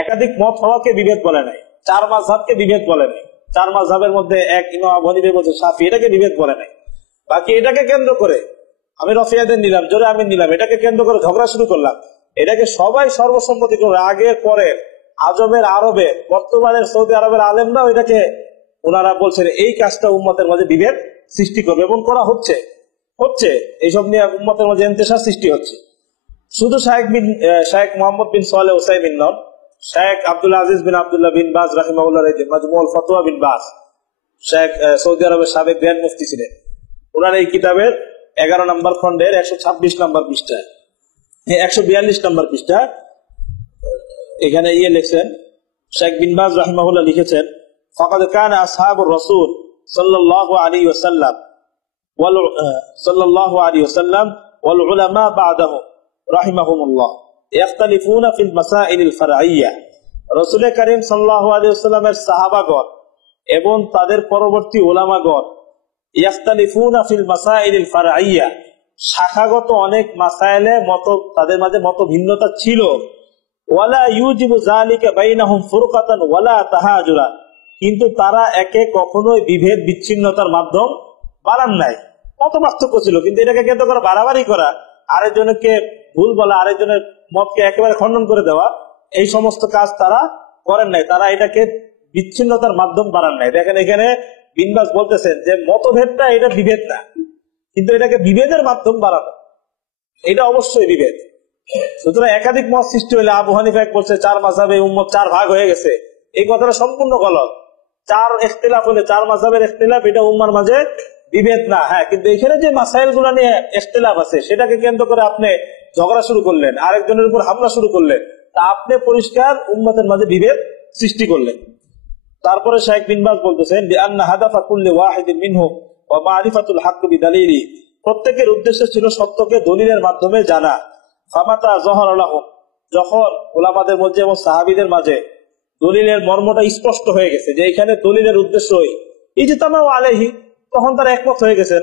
একাধিক মত হওয়াকে বিভেদ বলে নাই, চার মাযহাবকে বিভেদ বলে নাই, চার মাযহাবের মধ্যে এক ইমাম আবু হানিফা বলছে শাফি, এটাকে বিভেদ বলে নাই। বাকি এটাকে কেন্দ্র করে আমি রফিয়াদের নিলাম, জোরে আমি নিলাম, এটাকে কেন্দ্র করে ঝগড়া শুরু করলাম। এটাকে সবাই সর্বসম্মতি করে আগের পরের আজমের আরবে বর্তমানের সৌদি আরবের আলেমরাও এটাকে ওনারা বলছেন এই কাজটা উম্মতের মাঝে বিভেদ সৃষ্টি করবে এবং করা হচ্ছে হচ্ছে এইসব নিয়ে উম্মতের মাঝে ইন্তেশার সৃষ্টি হচ্ছে। শুধু শায়েখ মোহাম্মদ বিন সালেহ উসাইমিন নন, শায়েখ আব্দুল আজিজ বিন আব্দুল্লাহ বিন বাজ রাহিমাহুল্লাহ মাজমুউল ফতোয়া বিন বাজ, শায়েখ সৌদি আরবের সাবেক গ্র্যান্ড মুফতি ছিলেন, ওনার এই কিতাবের 11 নম্বর খন্ডের 126 নম্বর পৃষ্ঠা, 142 নম্বর পৃষ্ঠা, এখানে লিখছেন শাইখ বিন বাজ রাহিমাহুল্লাহ লিখেছেন, ফাকাদ কানা আসহাবুর রাসূল সাল্লাল্লাহু আলাইহি ওয়াসাল্লাম ওয়াল উলামা বা'দাহু রাহিমাহুমুল্লাহ ইখতালিফুনা ফিল মাসাইলিল ফারঈয়্যা। রাসূল কারীম সাল্লাল্লাহু আলাইহি ওয়াসাল্লামের সাহাবাগণ এবং তাদের পরবর্তী উলামাগণ ইখতালিফুনা ফিল মাসাইলিল ফারঈয়্যা, শাখাগত অনেক মাসাইলে তাদের মাঝে মত ভিন্নতা ছিল। ওয়ালা ইউজিবু যালিকা বাইনাহুম ফুরকাতান ওয়ালা তাহাজুরা, কিন্তু তারা একে কখনোই বিভেদ বিচ্ছিন্নতার মাধ্যম বানান নাই। মত পার্থক্য ছিল, কিন্তু এটাকে কেন্দ্র করে বাড়াবাড়ি করা, আরেকজনকে ভুল বলা, আরেকজনের মতকে একেবারে খণ্ডন করে দেওয়া, এই সমস্ত কাজ তারা করেন নাই। তারা এটাকে বিচ্ছিন্নতার মাধ্যম বানান নাই। দেখেন এখানে বিন বাজ বলতেছেন যে মতভেদটা এটা বিভেদ না, কিন্তু এটাকে বিভেদের মাধ্যম বানানো, এটা অবশ্যই বিভেদ। সুতরাং একাধিক মত সৃষ্টি হলে আবু হানিফা বলছে চার মাযহাবে উম্মত চার ভাগ হয়ে গেছে, এই কথাটা সম্পূর্ণ গলত। চার ইখতিলাফ হলে চার মাযহাবের ইখতিলাফ, এটা উম্মার মাঝে বিভেদ না। হ্যাঁ, কিন্তু এখানে যে মাসাইল গুলা নিয়ে ইখতিলাফ আছে সেটাকে কেন্দ্র করে আপনি ঝগড়া শুরু করলেন, আরেকজনের উপর হামলা শুরু করলেন, তা আপনি পরিষ্কার উম্মতের মাঝে বিভেদ সৃষ্টি করলেন। তারপরে শাইখ বিন বাজ বলতেছেন বিআন্না হাদাফা কুল্লি ওয়াহিদিন মিনহুম ওয়া মারিফাতুল হক বিদালিলি, প্রত্যেকের উদ্দেশ্য ছিল সত্যকে দলিলের মাধ্যমে জানা। ফামাতা যহরা লাহুম, যখন উলামাদের মধ্যে এবং সাহাবীদের মাঝে দলিলের মর্মটা স্পষ্ট হয়ে গেছে যে এখানে দলিলের উদ্দেশ্যই ইজতামাউ আলাইহি, তখন তারা একমত হয়ে গেছে।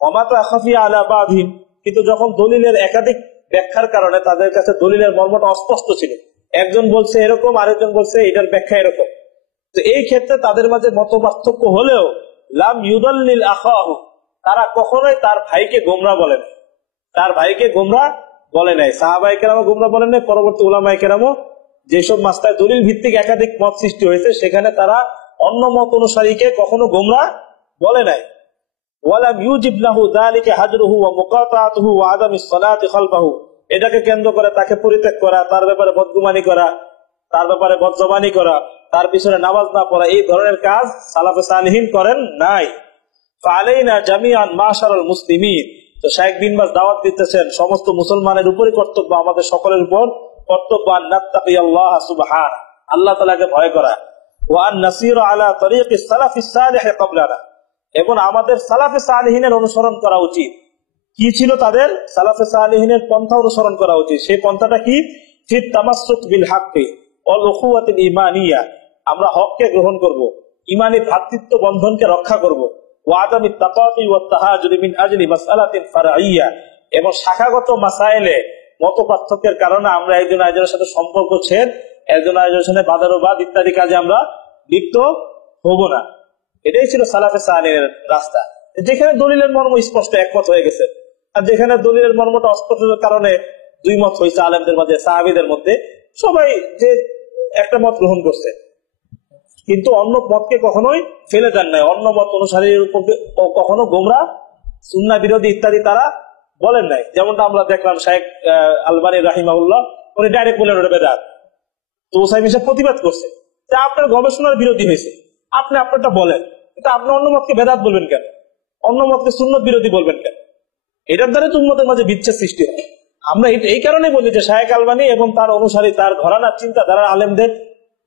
ওমাতা খাফিয়া আলা বাদিন, কিন্তু যখন দলিলের একাধিক ব্যাখ্যার কারণে তাদের কাছে দলিলের মর্মটা অস্পষ্ট ছিল, একজন বলছে এরকম, আরেকজন বলছে এটার ব্যাখ্যা এরকম, তো এই ক্ষেত্রে তাদের মাঝে মত পার্থক্য হলেও লাম ইউদাল্লিল আখাহু, তারা কখনোই তার ভাইকে গোমরা বলে নাই, তার ভাইকে গোমরা বলে নাই। সাহাবায়ে কেরামও গোমরা বলেন নাই, পরবর্তী উলামায়ে কেরামও যেসব মাসলায় দলিল ভিত্তিক একাধিক মত সৃষ্টি হয়েছে সেখানে তারা অন্য মত অনুসারীকে কখনো গোমরা বলে নাই। ওয়ালাম ইউজিব লাহু যালিকা হাজরুহু ওয়া মুকাতাআতুহু ওয়া আদামিস সালাতি খালফাহু, এটাকে কেন্দ্র করে তাকে পরিত্যাগ করা, তার ব্যাপারে বদগুমানি করা, তার ব্যাপারে বদজবানি করা, তার পিছনে নামাজ না পড়া, এই ধরনের কাজ সালাফে সালেহিন করেন নাই। ফাআলাইনা জামিআন মাশারাল মুসলিমিন, তো শাইখ বিন বাজ দাওয়াত দিতেছেন সমস্ত মুসলমানের উপরই কর্তব্য, আমাদের সকলের উপর কর্তব্য, আন নাত্তাকিয়াল্লাহ সুবহান, আল্লাহ তাআলাকে ভয় করা, ওয়া আন নাসিরা আলা তরিকিস সালাফিস সালিহ ক্বাবলানা, এবং আমাদের সালাফে সালেহিনের অনুসরণ করা উচিত। কি ছিল তাদের? সালাফে সালেহিনের পন্থা অনুসরণ করা উচিত। সেই পন্থাটা কি? ফিত তামাসসুক বিল হাক্কি ওয়াল উখুওয়াতিল ঈমানিয়া, আমরা হককে গ্রহণ করব, ঈমানি ভ্রাতৃত্ব বন্ধনকে রক্ষা করব, ওয়া আদামিত তাকাতুই ওয়াত তাহাজুরি মিন আজলি মাসআলাতিন ফারঈয়্যা, এবং শাখাগত মাসাইলে মত পার্থক্যের কারণে আমরা একজন আরেকজনের সাথে সম্পর্ক ছেদ, একজন আরেকজনের সাথে বাদানুবাদ ইত্যাদি কাজে আমরা লিপ্ত হব না। এটাই ছিল সালাফে সালেহের রাস্তা, যেখানে দলিলের মর্ম স্পষ্ট একমত হয়ে গেছে, আর যেখানে দলিলের মর্মটা অস্পষ্টতার কারণে দুই মত হয়েছে আলেমদের মধ্যে, সাহাবীদের মধ্যে, সবাই যে একটা মত গ্রহণ করছে, কিন্তু অন্য মতকে কখনোই ফেলে দেন নাই, অন্য মত অনুসারীর উপর কখনো গোমরা, সুন্নাহ বিরোধী ইত্যাদি তারা বলেন নাই। যেমনটা আমরা দেখলাম শাইখ আলবানী রাহিমাহুল্লাহ, উনি ডাইরেক্ট বলেন ওটা বেদাত, তো উসাইমিন সাহেব প্রতিবাদ করছে যে আপনার গবেষণার বিরোধী হয়েছে, আপনি আপনারটা বলেন, কিন্তু আপনি অন্য মতকে বেদাত বলবেন কেন, অন্য মতকে সুন্নাহ বিরোধী বলবেন কেন? এটার দ্বারা তো উম্মতের মাঝে বিচ্ছেদ সৃষ্টি হয়। আমরা এই কারণে বলি যে শাইখ আলবানী এবং তার অনুসারী, তার ঘরানার চিন্তাধারার আলেমদের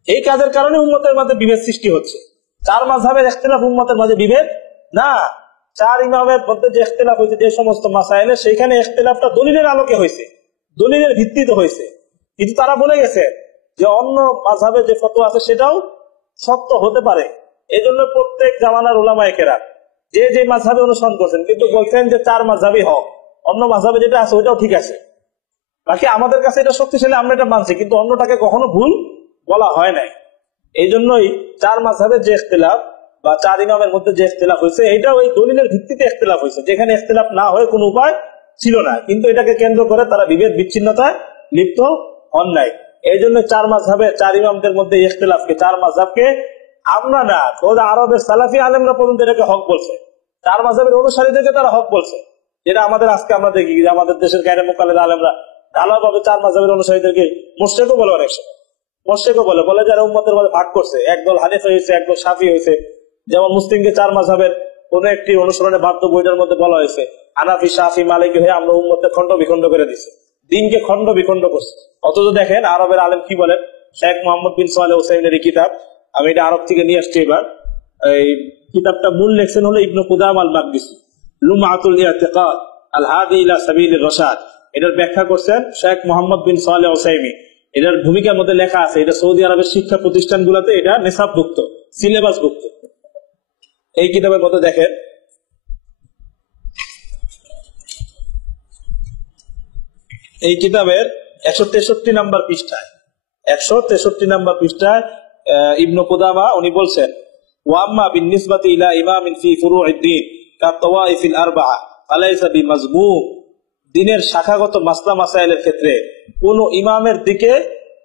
এই কাজের কারণে উম্মতের মাঝে বিভেদ সৃষ্টি হচ্ছে। চার মাযহাবের ইখতিলাফ উম্মতের মাঝে বিভেদ না, চার ইমামের মধ্যে যে ইখতিলাফ হয়েছে যে সমস্ত মাসাইলে, সেখানে ইখতিলাফটা দলিলের আলোকে হয়েছে, দলিলের ভিত্তিতে হয়েছে, কিন্তু তারা বলে গেছে যে অন্য মাযহাবে যে ফতোয়া আছে সেটাও সত্য হতে পারে। এই জন্য প্রত্যেক জামানার উলামায়ে কেরাম যে যে মাযহাবে অনুসরণ করছেন, কিন্তু বলছেন যে চার মাযহাবই হক, অন্য মাযহাবে যেটা আছে ওইটাও ঠিক আছে, বাকি আমাদের কাছে এটা শক্তিশালী, আমরা এটা মানছি, কিন্তু অন্যটাকে কখনো ভুল বলা হয় নাই। এই জন্যই চার মাযহাবের যে ইখতিলাফ বা চার ইমামের মধ্যে যে ইখতিলাফ হয়েছে, এটা ওই দলিলের ভিত্তিতে ইখতিলাফ হয়েছে, যেখানে ইখতিলাফ না হয়ে কোনো উপায় ছিল না, কিন্তু এটাকে কেন্দ্র করে তারা বিভেদ বিচ্ছিন্নতায় লিপ্ত হন নাই। এই জন্য চার মাযহাবে চার ইমামদের মধ্যে ইখতিলাফকে, চার মাযহাবকে আমরা না, আরবের সালাফি আলেমরা পর্যন্ত এটাকে হক বলছে, চার মাযহাবের অনুসারীদেরকে তারা হক বলছে। যেটা আমাদের আজকে আমরা দেখি যে আমাদের দেশের গায়রে মুকাল্লিদ আলেমরা আলাদাভাবে চার মাযহাবের অনুসারীদেরকে মুশরিকও বলে, অনেক সময় মুশরিকও বলে যারা উম্মতের মধ্যে ভাগ করছে, একদল হানিফি হয়েছে, একদল শাফি হয়েছে। যেমন মুসলিমকে চার মাযহাবের কোন একটি অনুসরণে বাধ্য, বইটার মধ্যে বলা হয়েছে হানাফি, শাফি, মালিকি হয়ে আমরা উম্মতকে খন্ড বিখন্ড করে দিছি, দিনকে খন্ড বিখন্ড করছে। অথচ দেখেন আরবের আলেম কি বলেন, শেখ মোহাম্মদ বিন সালেহ উসাইমিনের কিতাব, আমি এটা আরব থেকে নিয়ে আসছি এবার, এই কিতাবটা মূল লেখছেন হলো ইবনে কুদামা আল মাকদিসি, লুমআতুল ইতিকাদ আল হাদি ইলা সাবিলির রশাদ। এটার ব্যাখ্যা করছেন শেখ মোহাম্মদ বিন সালেহ উসাইমি। এটার ভূমিকার মধ্যে লেখা আছে এটা সৌদি আরবের শিক্ষা প্রতিষ্ঠানগুলোতে এটা নিসাবভুক্ত, সিলেবাসভুক্ত। এই কিতাবের মধ্যে দেখেন এই কিতাবের 163 নম্বর পৃষ্ঠায়, 163 নম্বর পৃষ্ঠায় ইবনে কুদামা উনি বলছেন, ওয়াম্মা বিনিসবাতি ইলা ইমামিন ফি ফুরুউদ্দিন কাতাওয়াইফিল আরবাআ আলাইসা বিমাজমুম, দ্বীনের শাখাগত মাসলা মাসাইলের ক্ষেত্রে কোন ইমামের দিকে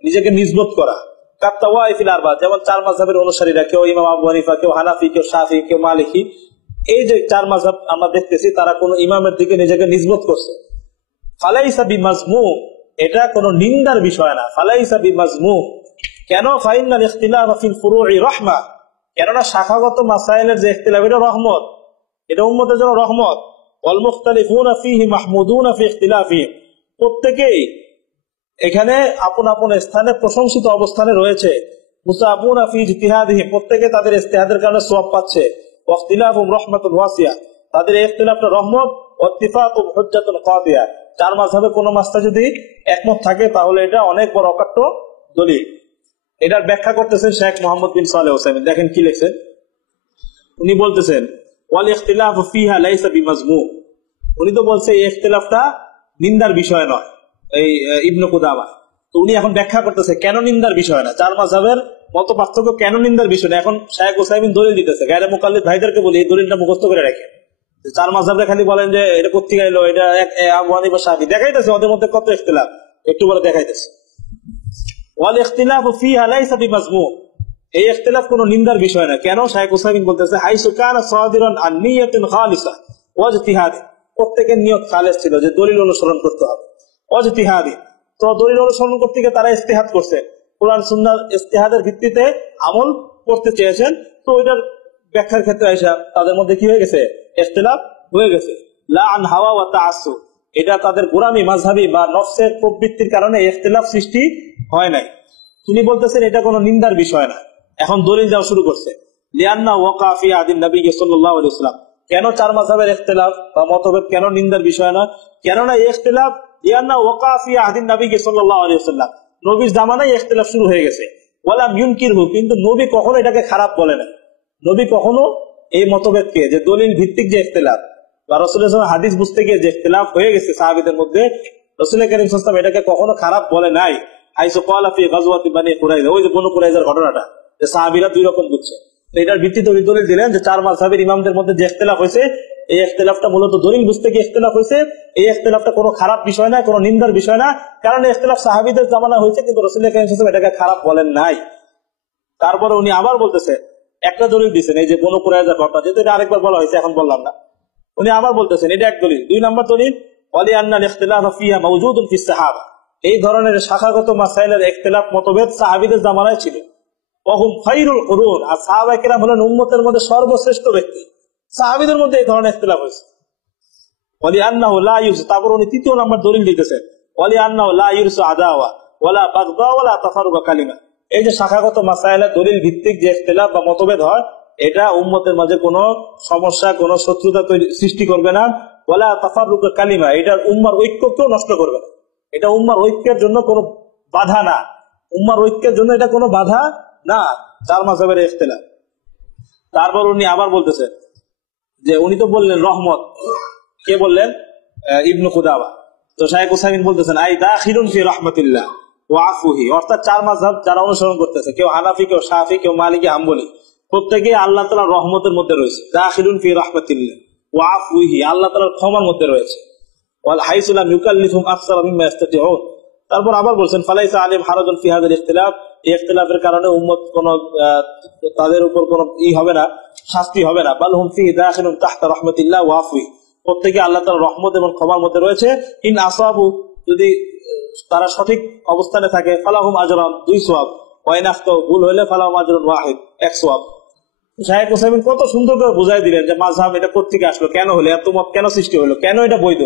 নিজেকে নিসবত করা, কাতাওয়াইফিল আরবাআ, যেমন চার মাযহাবের অনুসারীরা, কেউ ইমাম আবু হানিফা, কেউ হানাফি, কেউ শাফি, কেউ মালিকি, এই যে চার মাযহাব আমরা দেখতেছি, তারা কোন ইমামের দিকে নিজেকে নিসবত করছে। ফালাইসা বিমাজমুম, এটা কোন নিন্দার বিষয় না। ফালাইসা বিমাজমুম কেন? ফাইনাল ইখতিলাফ ফিল ফুরুই রাহমা, কেননা শাখাগত মাসাইলের যে ইখতিলাফ এটা রহমত, এটা উম্মতের জন্য রহমত। ওয়াল মুখতালিফুনা ফীহি মাহমুদুনা ফি ইখতিলাফিহিম, প্রত্যেকেই এখানে আপন আপন স্থানে প্রশংসিত অবস্থানে রয়েছে। মুসাবুনা ফি ইজতিহাদিহিম, প্রত্যেকে তাদের ইজতিহাদের কারণে সওয়াব পাচ্ছে। ওয়া ইখতিলাফুহুম রাহমাতুন ওয়াসিয়া, তাদের ইখতিলাফটা রহমত। ওয়া ইত্তিফাকুহুম হুজ্জাতুন কাতিয়া, চার মাযহাবে কোন মাসলা যদি একমত থাকে তাহলে এটা অনেক বড় অকাট্য দলিল। এটার ব্যাখ্যা করতেছেন শেখ মোহাম্মদ বিন সালেহ উসাইমিন, দেখেন কি লিখছেন। উনি বলতেছেন ওয়াল ইখতিলাফু ফিহা লাইসা বিমাজমুম, উনি তো বলছে এই ইখতিলাফটা নিন্দার বিষয় নয়, এই ইবনে কুদামা। তো উনি এখন ব্যাখ্যা করতেছে কেন নিন্দার বিষয় না, চার মাযহাবের মত পার্থক্য কেন নিন্দার বিষয় না। এখন শেখ উসাইমিন দলিল দিতেছে, গায়রে মুকাল্লিদ ভাইদেরকে বলি এই দলিলটা মুখস্থ করে রাখেন। চার মাযহাবরা খালি বলেন যে এটা কোত্থেকে এলো, এটা আবু হানিফা শাফি, দেখাইতেছে ওদের মধ্যে কত ইখতিলাফ, একটু বলে দেখাইতেছে। ওয়াল ইখতিলাফু ফিহা লাইসা বিমাজমুম, এই ইখতিলাফ কোনো নিন্দার বিষয় না। কেন? শেখ উসাইমিন বলতেছে হাইসু কানা সাদিরান আন নিয়াতিন খালিসা ওয়া ইজতিহাদি, প্রত্যেকের নিয়ত খালেস ছিল যে দলিল অনুসরণ করতে হবে, ওয়া ইজতিহাদি, তো দলিল অনুসরণ করতে গিয়ে তারা ইজতিহাদ করছে, কোরআন সুন্নাহর ইজতিহাদের ভিত্তিতে আমল করতে চেয়েছেন। তো ওইটার ব্যাখ্যার ক্ষেত্রে আইসা তাদের মধ্যে কি হয়ে গেছে, ইখতিলাফ হয়ে গেছে। লা আন হাওয়া ওয়া তাআসসুব, এটা তাদের গোলামি মাযহাবী বা নফসের প্রবৃত্তির কারণে ইখতিলাফ সৃষ্টি হয় নাই। তিনি বলতেছেন এটা কোনো নিন্দার বিষয় না। এখন দলিল দেওয়া শুরু করছে, লিআন্না ওয়াকা ফি আদিন নবী সাল্লাল্লাহু আলাইহি ওয়াসাল্লাম, কেন চার মাযহাবের ইখতিলাফ বা মতভেদ কেন নিন্দার বিষয় না? কেননা এই ইখতিলাফ লিআন্না ওয়াকা ফি আদিন নবী সাল্লাল্লাহু আলাইহি ওয়াসাল্লাম, নবীর জামানায় ইখতিলাফ শুরু হয়ে গেছে। ওয়ালা ইউনকিরহু, কিন্তু নবী কখনো এটাকে খারাপ বলে না। নবী কখনো এই মতভেদকে, যে দলিল ভিত্তিক যে ইখতিলাফ বা রাসূলুল্লাহ সাল্লাল্লাহু আলাইহি ওয়াসাল্লাম হাদিস বুঝতে গিয়ে যে ইখতিলাফ হয়ে গেছে সাহাবীদের মধ্যে, রাসূল কারীম সাল্লাল্লাহু আলাইহি ওয়াসাল্লাম এটাকে কখনো খারাপ বলে নাই। হাইসু ক্বালা ফি গাজওয়াতি বানি কুরাইযা, ওই যে বনু কুরাইযার ঘটনাটা, যে সাহাবীরা দুই রকম বুঝছে, তো এটার ভিত্তিতে উনি দলিল দিলেন যে চার মাযহাবের ইমামদের মধ্যে যে ইখতিলাফ হয়েছে, এই ইখতিলাফটা মূলত দলিল বুঝতে গিয়ে ইখতিলাফ হয়েছে। এই ইখতিলাফটা কোনো খারাপ বিষয় না, কোনো নিন্দার বিষয় না, কারণ এই ইখতিলাফ সাহাবীদের জামানা হয়েছে, কিন্তু রাসূল কারীম সাল্লাল্লাহু আলাইহি ওয়াসাল্লাম এটাকে খারাপ বলেন নাই। তারপরে উনি আবার বলতেছে, একটা দলিল দিচ্ছেন এই যে বনু কুরাইযার ঘটনা, যেহেতু এটা আরেকবার বলা হয়েছে এখন বললাম না, উনি আবার বলতেছেন এটা এক দলিল। দুই নম্বর দলিল ওয়ালি আন্নাল ইখতিলাফ ফিহা মাওজুদুন ফিস সাহাবা, এই ধরনের শাখাগত মাসাইলের ইখতিলাফ মতভেদ সাহাবীদের জামানায় ছিল। ওহুম খায়রুল কুরুন, আর সাহাবায়ে কেরাম হলেন উম্মতের মধ্যে সর্বশ্রেষ্ঠ ব্যক্তি, সাহাবীদের মধ্যে এই ধরনের ইখতিলাফ হয়েছে। ওয়ালি আন্নাহু লা ইউস, তারপর উনি তৃতীয় নম্বর দলিল দিতেছেন, ওয়ালি আন্নাহু লা ইউরসু আদাওয়া ওয়ালা বাগদা ওয়ালা তাফারুকা কালিমা, এই যে শাখাগত মাসাইলের দলিল ভিত্তিক যে ইখতিলাফ বা মতভেদ হয়, এটা উম্মতের মাঝে কোনো সমস্যা, কোনো শত্রুতা সৃষ্টি করবে না। ওয়ালা তাফারুকা কালিমা, এটার উম্মার ঐক্যকেও নষ্ট করবে না, এটা উম্মার ঐক্যের জন্য কোনো বাধা না, উম্মার ঐক্যের জন্য এটা কোনো বাধা না, চার মাযহাবের ইখতিলাফ। তারপর উনি আবার বলতেছেন যে উনি তো বললেন রহমত, কে বললেন? ইবনে কুদামা। তো শাইখ উসাইমিন বলতেছেন আই দাখিলুন ফি রাহমাতিল্লাহ, ওয়াফুহি, অর্থাৎ চার মাযহাব যারা অনুসরণ করতেছে, কেউ হানাফি, কেউ শাফি, কেউ মালিকি, হাম্বলি, প্রত্যেকেই আল্লাহ তাআলার রহমতের মধ্যে রয়েছে। দাখিলুন ফি রাহমাতিল্লাহ ওয়াফুহি, আল্লাহ তাআলার ক্ষমার মধ্যে রয়েছে। ওয়াল হাইসু লাম ইউকাল্লিফুম আকসারা মিম্মা ইস্তাতিউন। তারপর আবার বলছেন ফালাইসা আলাইহিম হারাজুন ফি হাযাল ইখতিলাফ, এই ইখতিলাফের কারণে উম্মত কোন তাদের উপর কোন হবে না, শাস্তি হবে না। বাল হুম ফি দাখিলুন তাহতা রাহমাতিল্লাহ ওয়াফুহি, প্রত্যেকে আল্লাহ তাআলার রহমত এবং ক্ষমার মধ্যে রয়েছে। ইন আসাবু, যদি তারা সঠিক অবস্থানে থাকে, ফালাহুম আজরান, 2 সওয়াব, ওয়া ইন আখতাউ, ভুল হইলে ফালাহুম আজরুন ওয়াহিদ, 1 সওয়াব। শাইখ হোসাইমিন কত সুন্দর করে বুঝাই দিলেন যে মাযহাব এটা কোত্থেকে আসলো, কেন হলো, এত মত কেন সৃষ্টি হলো, কেন এটা বৈধ।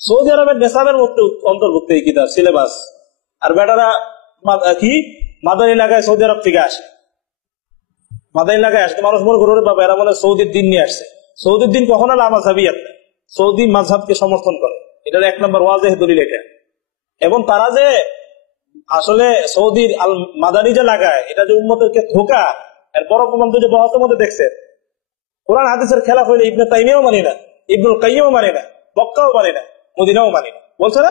সৌদি আরবের নেশাবের মধ্যে অন্তর্ভুক্ত এই কিতাব, সিলেবাস। আর বেটারা কি মাদানী এলাকায় সৌদি আরব থেকে আসে, মাদানী এলাকায় আসে, মানুষ মনে করে বাবা এরা বলে সৌদির দিন নিয়ে আসছে। সৌদির দিন কখনো লামাযহাবিয়াত, সৌদি মাযহাবকে সমর্থন করে, এটার 1 নম্বর ওয়াজেহ দলিল এটা। এবং তারা যে আসলে সৌদির আল মাদানী যে লাগায়, এটা যে উম্মতকে ধোঁকা, এর বড় প্রমাণ যে বহতের মধ্যে দেখছে। কোরআন হাদিসের খেলাফ হইলে ইবনে তাইমিয়াও মানি না, ইবনুল কাইয়িমও মানি না, মক্কাও মানি না, মদিনাও মানি না, বলছে না।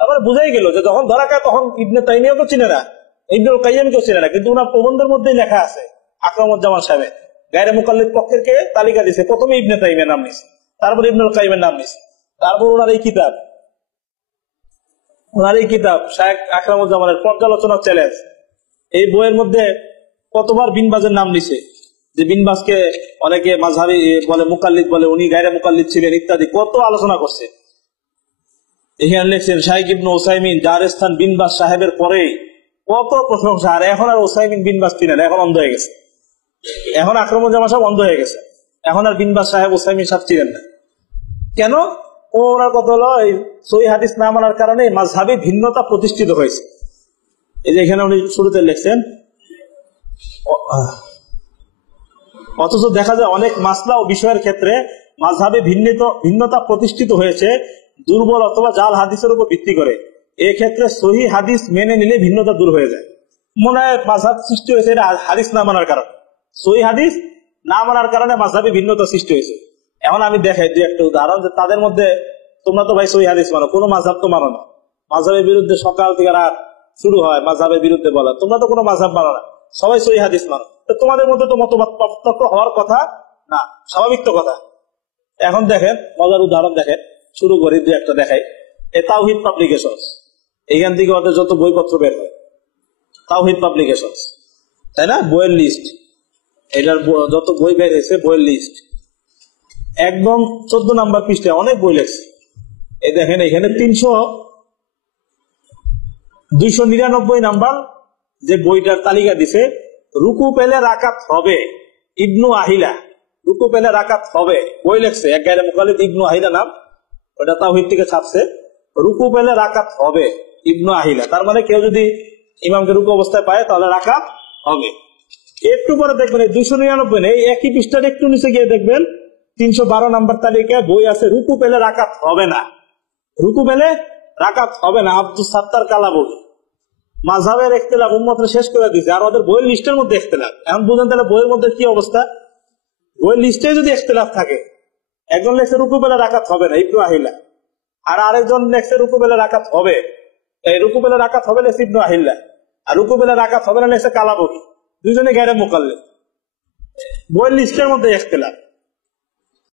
তারপরে বুঝাই গেল যে যখন ধরা খায় তখন ইবনে তাইমিয়াও তো চিনে না, ইবনুল কাইয়িমকেও চিনে না, কিন্তু ওনার প্রবন্ধের মধ্যেই লেখা আছে। আকরামুজ্জামান সাহেব গায়রে মুকাল্লিদ পক্ষের কে তালিকা দিছে, প্রথমে ইবনে তাইমিয়ার নাম নিছে, তারপর ইবনুল কাইয়িমের নাম নিছে, তারপর ওনার এই কিতাব শায়েখ আকরামুজ্জামানের পর্যালোচনা চ্যালেঞ্জ, এই বইয়ের মধ্যে কতবার বিনবাজের নাম নিছে, যে বিনবাজকে অনেকে মাযহাবী বলে, মুকাল্লিদ বলে, উনি গায়রে মুকাল্লিদ ছিলেন ইত্যাদি, কত আলোচনা করছে। এখানে লিখছেন শাইখ ইবনে উসাইমিন, যার স্থান বিনবাজ সাহেবের পরেই, কত প্রশংসা। আর এখন আর উসাইমিন বিনবাজ চিনেন, এখন অন্ধ হয়ে গেছে, এখন আকরামুজ্জামান সাহেব অন্ধ হয়ে গেছে, এখন আর বিনবাজ সাহেব উসাইমিন সাহেব চিনেন না। কেন? ওনার কথা হলো এই সহিহ হাদিস না মানার কারণে মাযহাবী ভিন্নতা প্রতিষ্ঠিত হয়েছে। এই যে এখানে উনি শুরুতে লিখছেন, অথচ দেখা যায় অনেক মাসলা ও বিষয়ের ক্ষেত্রে মাযহাবে ভিন্নতা প্রতিষ্ঠিত হয়েছে দুর্বল অথবা জাল হাদিসের উপর ভিত্তি করে। এক্ষেত্রে সহিহ হাদিস মেনে নিলে ভিন্নতা দূর হয়ে যায়। মনে হয় মাযহাব সৃষ্টি হয়েছে এটা হাদিস না মানার কারণে, সহিহ হাদিস না মানার কারণে মাযহাবে ভিন্নতা সৃষ্টি হয়েছে। এখন আমি দেখাই দুই একটা উদাহরণ, যে তাদের মধ্যে তোমরা তো ভাই সহিহ হাদিস মানো, কোনো মাযহাব তো মানো না, মাযহাবের বিরুদ্ধে সকাল থেকে রাত শুরু হয় মাযহাবের বিরুদ্ধে বলা, তোমরা তো কোনো মাযহাব মানো না, সবাই সহিহ হাদিস মানো, তো তোমাদের মধ্যে তো মতবাদ পার্থক্য হওয়ার কথা না, স্বাভাবিক তো কথা। এখন দেখেন মজার উদাহরণ, দেখেন শুরু করি দুই একটা দেখাই। এই তাওহীদ পাবলিকেশনস, এইখান থেকে ওদের যত বইপত্র বের হয়, তাওহীদ পাবলিকেশনস, তাই না, বইয়ের লিস্ট, এটার যত বই বের হয়েছে বইয়ের লিস্ট, একদম 14 নম্বর পৃষ্ঠায় অনেক বই লেখছে। এই দেখেন এখানে 299 নাম্বার যে বইটার তালিকা দিছে, রুকু পেলে রাকাত হবে, ইবনু আহিলা, রুকু পেলে রাকাত হবে, বই লেখছে এক গায়রে মুকাল্লিদ, ইবনু আহিলা নাম, ওটা তাওহীদ থেকে ছাপছে। রুকু পেলে রাকাত হবে, ইবনু আহিলা, তার মানে কেউ যদি ইমামকে রুকু অবস্থায় পায় তাহলে রাকাত হবে। একটু পরে দেখবেন এই 299 নেই, একই পৃষ্ঠার একটু নিচে গিয়ে দেখবেন 312 নাম্বার তালিকায় বই আছে রুকু পেলে রাকাত হবে না, রুকু পেলে রাকাত হবে না, আব্দুস সাত্তার কালাবুল। মাযহাবের ইখতিলাফ উম্মতরে শেষ করে দিয়েছে, আর ওদের বইয়ের লিস্টের মধ্যে ইখতিলাফ। এখন বুঝেন তাহলে বইয়ের মধ্যে কি অবস্থা, বইয়ের লিস্টে যদি ইখতিলাফ থাকে, একজন লেখছে রুকু পেলে রাকাত হবে না, ইবনু আহিলা, আর আরেকজন লেখছে রুকু পেলে রাকাত হবে, এই রুকু পেলে রাকাত হবে লেখছে ইবনু আহিলা, আর রুকু পেলে রাকাত হবে না লেখছে কালাবুল, দুইজনে গায়রে মুকাল্লিদ, বইয়ের লিস্টের মধ্যে ইখতিলাফ।